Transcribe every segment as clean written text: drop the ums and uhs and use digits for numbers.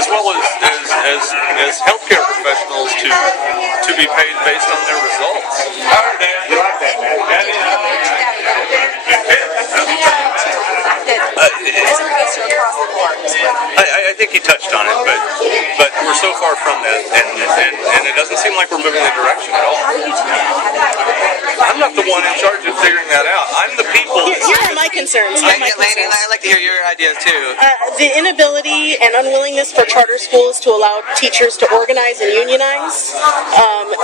as well as healthcare professionals to be paid based on their results. I think he touched on it, but we're so far from that, and it doesn't seem like we're moving in the direction at all. How do you do that? I'm not the one in charge of figuring that out. I'm the people. Here are my concerns. Laney, I'd like to hear your ideas too. The inability and unwillingness for charter schools to allow teachers to organize and unionize.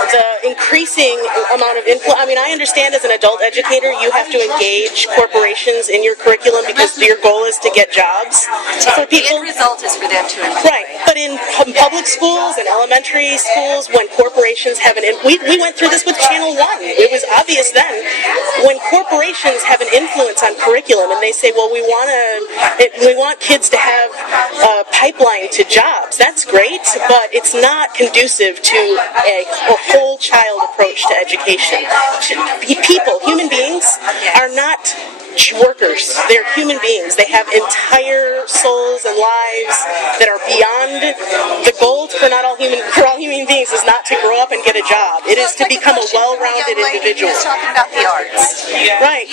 The increasing amount of influence. I mean, I understand as an adult educator, you have to engage corporations in your curriculum because your goal is to get jobs. For people, the end result is for them to employ. right, but in public schools and elementary schools, when corporations have we went through this with Channel 1. It was obvious then. When corporations have an influence on curriculum and they say, well, we want kids to have a pipeline to jobs, that's great, but it's not conducive to a whole child approach to education. People, human beings, are not workers. They're human beings. They have entire souls and lives that are beyond. The goal for all human beings is not to grow up and get a job. It is to become a well-rounded individual. He was talking about the arts. Right.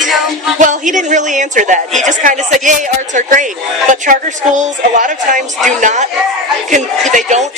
Well, he didn't really answer that. He just kind of said, yay, arts are great. But charter schools a lot of times they don't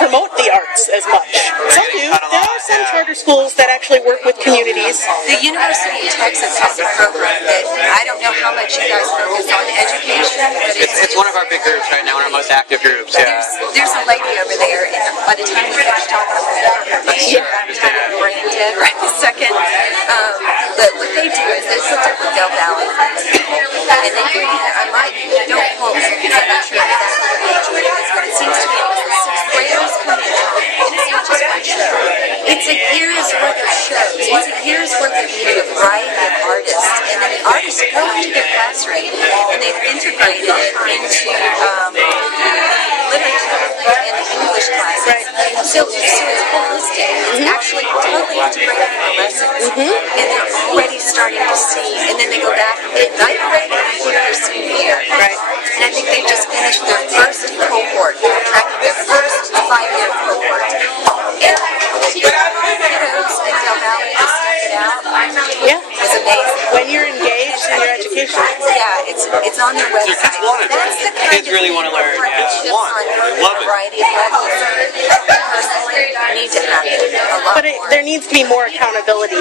promote the arts as much. Some do. There are some charter schools that actually work with communities. The University of Texas has a program that I don't know how much you guys focus on education, but it's one of our big groups right now, one of our most active groups. Yeah. There's a lady over there, and by the time we finish talking about her, I'm kind of brain dead right this second. But what they do is they sit up with Del Valley, and they bring in, don't quote me because I'm not sure if that's what it is, but it seems to be the sixth graders come in, and it's not just one show. It's a year's worth of shows. It's a year's worth of meeting a variety of artists, and then the artists go into their classroom and they've integrated it into literature and the English classes. So it's holistic. It's actually totally integrated in the lessons, and they're already starting to see. And then they go back in ninth grade and I think their senior year. Right. And I think they just finished their first cohort, tracking their first 5-year cohort. And kiddos in Del Valley just sent it out. Yeah. It's amazing. When you're engaged in your education. Yeah, it's on their website. Kids want it. That's the kind Kids really want to learn. Partnerships Yeah. on Love a it. variety of levels. Personally, need to happen a lot. But there needs to be more accountability.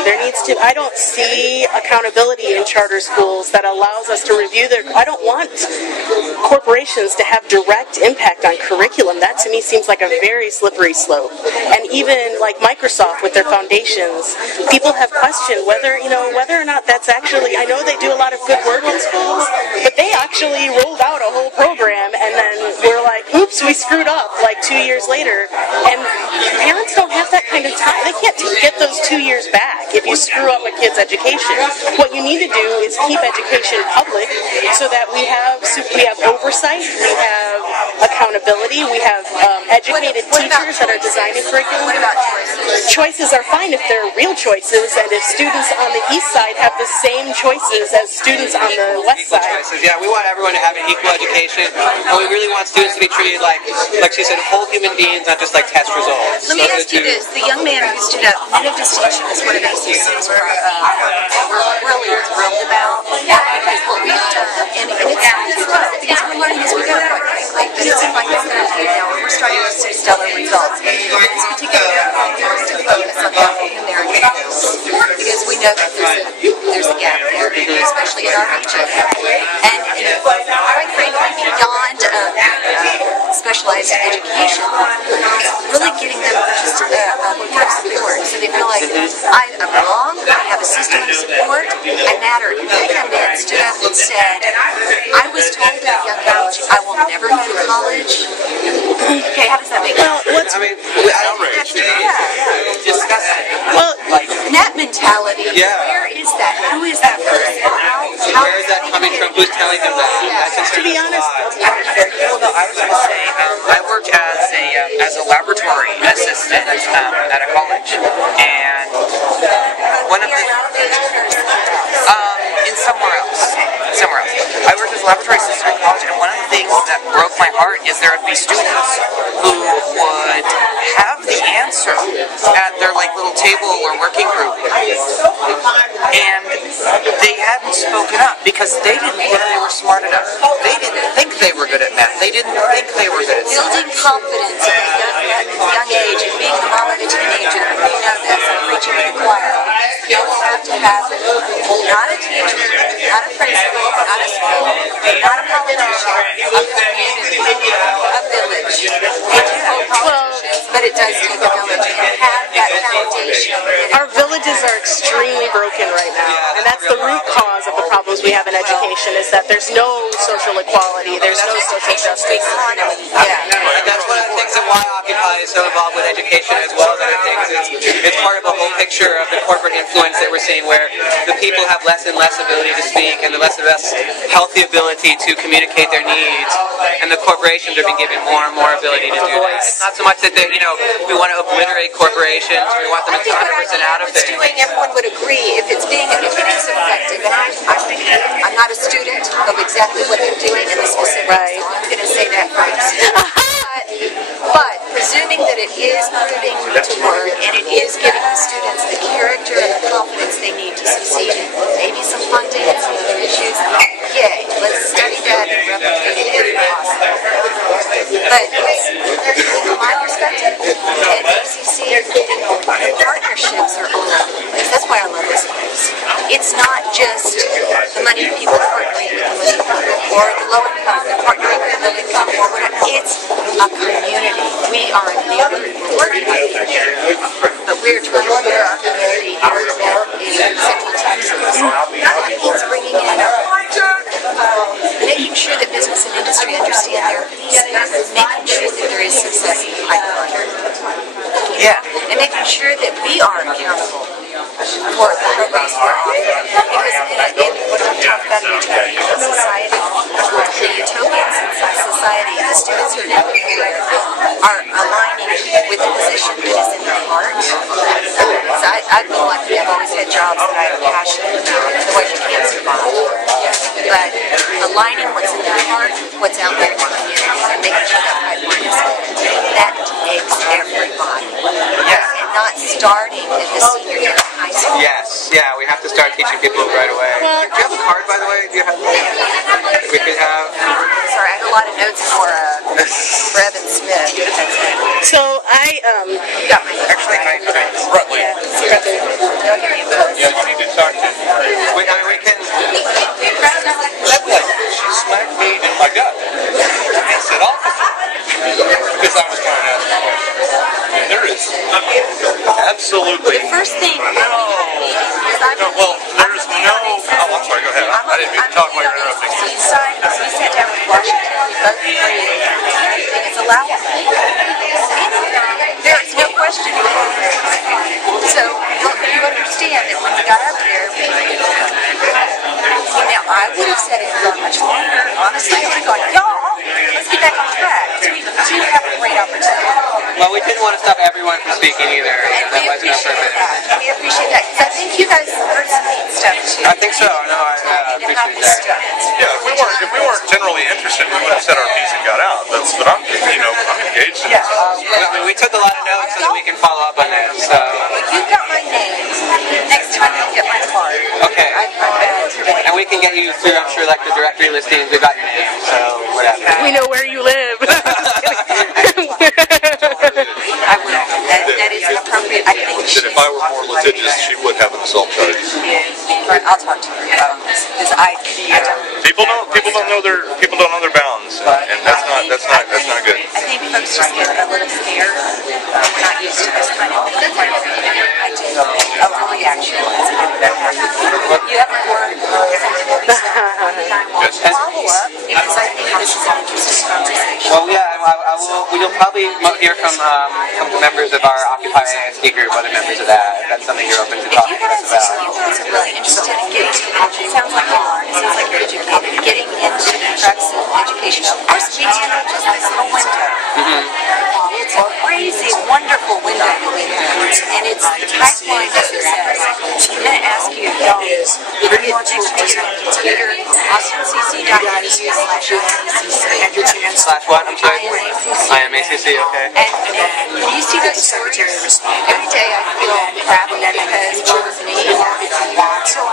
I don't see accountability in charter schools that allows us to review I don't want corporations to have direct impact on curriculum. That to me seems like a very slippery slope. And even like Microsoft with their foundations, people have questioned whether or not that's actually, I know they do a lot of good work in schools, but they actually rolled out a whole program and then we're like, oops, we screwed up like 2 years later. And parents don't have that kind of time. They can't get those 2 years back if you screw up a kid's education. What you need to do is keep education public so that we have oversight, we have accountability, we have educated teachers that are designing curriculum. What about choices? Choices are fine if they're real choices, and if students on the east side have the same choices as students on the west Equal side. choices. Yeah, we want everyone to have an equal education, and we really want students to be treated like she said, whole human beings, not just like test results. Let me ask you this. The young man who stood up, Point of Distinction is one of those things we're really thrilled about, because what we've done, and it's slow, because we're learning as we go, quite frankly, but it seems like it's going to take now, and we're starting to see stellar results. But this particular program is to focus on African Americans, because we know that there's a gap there, especially in our region. And quite frankly, beyond specialized education, really getting them just more support, so they feel like I belong, I have a system of support, I matter. And that young man stood up and said, I was told at a young age I will never go to college. Okay, how does that make sense? Disgusting. Well, That mentality, Yeah. where is that? Who is that person? Where is that coming from? Who's telling them that? to be honest, Well, no, I was going to say, I worked as a laboratory assistant at a college, and one of the in somewhere else. I worked as a laboratory assistant at college, and one of the things that broke my heart is there would be students who would have the answer at their like little table or working group, and they hadn't spoken up because they didn't think they were smart enough. They didn't think they were good at math. They didn't think they were good at science. Building confidence at a young age and being the mom of a teenager, you know this, I'm preaching to the choir. You have to have not a teacher, not a principal, not a school, not a politician, a community, a village. It can hold politicians, but it does take a village to have that foundation. Our villages are extremely broken right now, and that's the root cause of the problems we have in education, is that there's no social equality, there's no social justice. And that's one of the things that why Occupy is so involved with education as well, that I think it's part of the whole picture of the corporate influence that we're seeing, where the people have less and less ability to speak and less and less healthy ability to communicate their needs, and the corporations are being given more and more ability to do that. It's not so much that we want to obliterate corporations, we want them to 100% out of it's things. doing, everyone would agree if it's effective. And I'm not a student of exactly what they're doing in the specifics, Right. so I'm going to say that first. But presuming that it is moving to work and it is giving the students the character and the confidence they need to succeed, maybe some funding and some other issues, yay, let's study that and replicate it if possible. But from my perspective, at ACC, partnerships are all over the place. That's why I love this place. It's not just the money people partnering with the money people or the low income partnering with the low income or whatever. It's a community. We are a neighborhood. But we're trying to build our community in Central Texas. That means bringing in making sure that business and industry understand their piece, making sure that there is success in the pipeline. Yeah. And making sure that we are accountable for the programs we're offering. Because in what we talk about in utopian society, the utopians in society, the students who are are aligning with the position that is in their heart. So I've been lucky. I've always had jobs that I'm passionate about. Otherwise you can't survive. But aligning what's in their heart, what's out there in the community, and making sure that pipeline is that takes everybody. Yeah. And not starting at the senior year of high school. Yes, yeah, we have to start teaching people right away. Do you have a card, by the way? Do you have? We could have. Sorry, I had a lot of notes for Brevin Smith. So You got my Actually, my friends. Rutley. They'll give you a post. Yeah, you need to talk to We can. She smacked me in my gut and said off because I was trying to ask a question. And there is absolutely The first thing. well, there's no. Oh, I'm sorry. Go ahead. I didn't mean to talk while you're interrupting. We sat down with Washington. We both agreed. And it's allowable. There is no question. So you understand that when we got up there, now I would have said it for much longer. Honestly, I would have gone, y'all, let's get back on track. So we do have a great opportunity. Well, we didn't want to stop everyone from speaking either. And That we wasn't our appreciate purpose. that. We appreciate that. Because I think you guys heard some neat stuff too. I think so. No, I appreciate that. Yeah, if we weren't generally interested, we would have said our piece and got out. That's what I'm engaged in. We took a lot of notes so that we can follow up on this. So. You've got my name. Next time you'll get my card. Okay. And we can get you through, I'm sure, like the directory listings. We got your name, so whatever. we know where you live. I will. That is appropriate. I think That if I were more litigious, she would have an assault charge. I'll talk to her because I don't. People don't know their bounds, and that's not good. I think folks just get a little scared. We're not used to this kind of thing. I do. Overreaction. You have my word. Yes. Follow up because I think this is an interesting conversation. Well, yeah, you'll probably hear from members of our Occupy ASD group, other members of that. If that's something you're open to talking to us about. You guys are really interested in getting to the culture. It sounds like you are. It sounds like you're educated. Getting into the crux of education. Of course, we have just this little window. It's a crazy, wonderful window that we have. and it's the pipeline that says, I'm going to ask you, pretty much /what? I'm sorry. IMACC, okay. And when you see those stories, every day I feel crappy because so to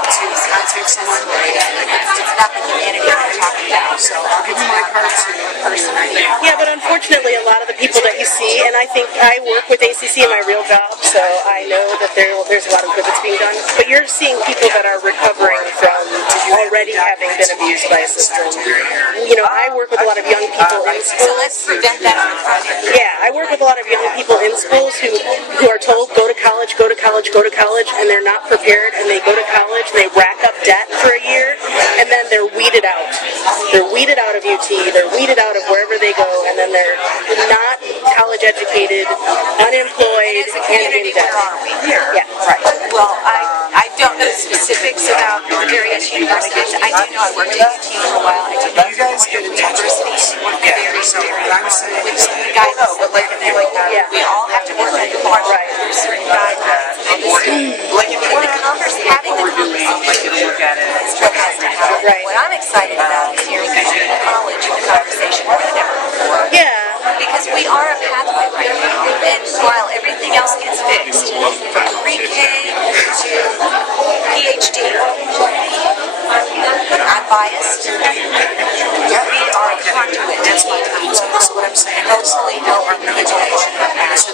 contact someone, it's not the humanity we're talking about. So I'll give you my card to a person. Yeah, but unfortunately, a lot of the people that you see, and I think I work with ACC in my real job, so I know that there's a lot of good that's being done. But you're seeing people that are recovering from already having been abused by a system. You know, I work with a lot of young people in So schools. let's prevent that on the front end. Yeah, I work with a lot of young people in schools who are told go to college, go to college, go to college, and they're not prepared, and they go to college, and they rack up debt for a year, and then they're weeded out. They're weeded out of UT, they're weeded out of wherever they go, and then they're not college educated, unemployed, As a and community, in debt. where are we? Here. Yeah, right. Well, I don't know the specifics about various universities. I do know I worked at UT for a while. I did know universities work very, very with the guidance that like Yeah. we all have to work with certain guidelines. Having the conversation is what has to happen. Right. What I'm excited about is hearing community college in the conversation more than ever before. Yeah. Because we are a pathway right now, and while everything else gets fixed, from pre-K to PhD, I'm biased. We are a conduit. That's my time. So what I'm saying, hopefully, no education. That's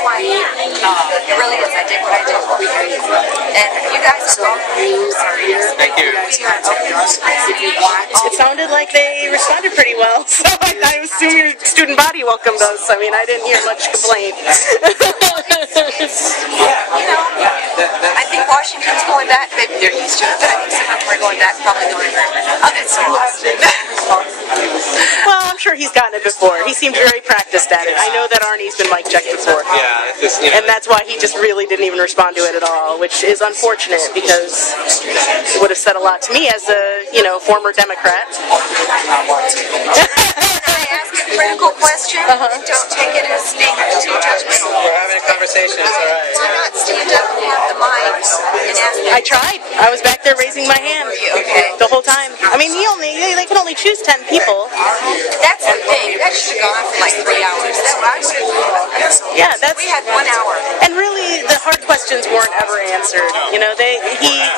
why I'm here. It really is. I did what I did. And you guys are both serious. Thank you. If you want It sounded like they responded pretty well, so I assume your student body welcomed us. I mean, I didn't hear much complaint. You know, I think Washington's going back. They're used to it, but I think some of them are going back, probably going back. Oh, that's so awesome. Well, I'm sure he's gotten it before. He seemed very practiced at it. I know that Arnie's been mic checked before. Yeah, it's just, you know, And that's why he just really didn't even respond to it at all, which is unfortunate because it would have said a lot to me as a, former Democrat. I ask a critical question. Don't take it as being too judgmental. we're having a conversation. It's all right. Why not stand up and have the mic and ask them? I tried. I was back there raising my hand Okay. the whole time. I mean, they can only choose 10 people. That's the thing. That should have gone for like 3 hours. That was Yeah, that's. We had 1 hour. And really, the hard questions weren't ever answered.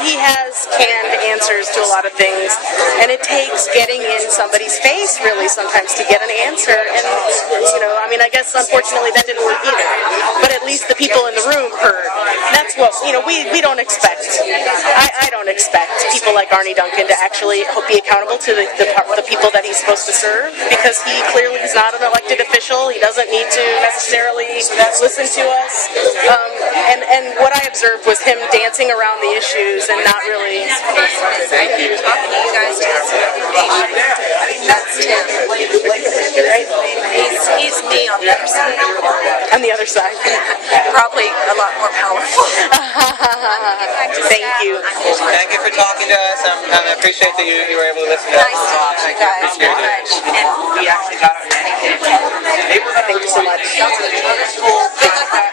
He has canned answers to a lot of things, and it takes getting in somebody's face really sometimes to get an answer. And I guess unfortunately that didn't work either. But at least the people in the room heard. That's what we don't expect. I don't expect people like Arnie Duncan to actually be accountable to the people that he's supposed to serve, because he clearly is not an elected official. He doesn't need to necessarily listen to us. And what I observed was him dancing around the issues and not really. Thank you. Talking to you guys to get some information. That's Tim. Right? He's me on the other side. On the other side. Probably a lot more powerful. Thank you. Thank you for talking to us. I appreciate that you were able to listen to us. Nice to meet you guys very much. And we actually got it. Thank you so much. good luck with the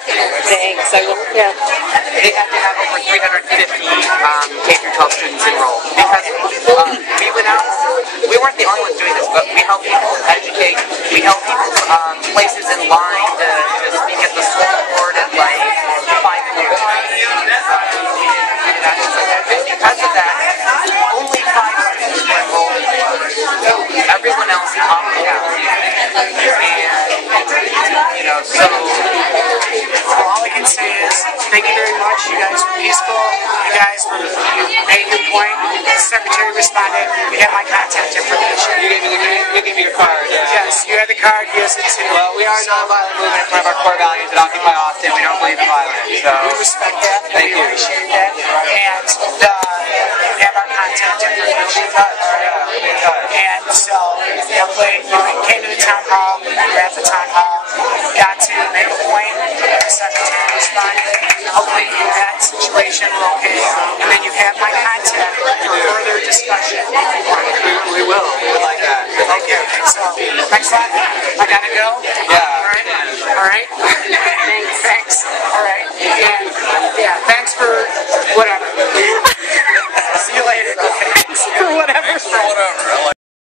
kids. Thanks. I will. Yeah. They had to have over 350 K-12 students enrolled because we went out. We weren't the only ones doing this, but we helped people educate. We helped people places in line to speak at the school board at like 5 in the morning. We did actions like that. And because of that, only 5 students were enrolled. Everyone else opted out. And so all I can say is thank you very much. You guys were peaceful. You made your point. The secretary responded. You have my contact information. You gave me your card. Yes, you had the card. Use it too. Well, we are a nonviolent movement. It's one of our core values at Occupy Austin. We don't believe in violence. So We respect that. Thank we you. appreciate that. And you have our contact information. And so hopefully you came to the town hall. You were at the town hall. Got to make a point. The secretary responded. Hopefully that situation will okay. And then you have my contact for further discussion if you want. we will. We would like that. Thank you. So, thanks a lot. I gotta go. Yeah. All right. Thanks. All right. whatever. I like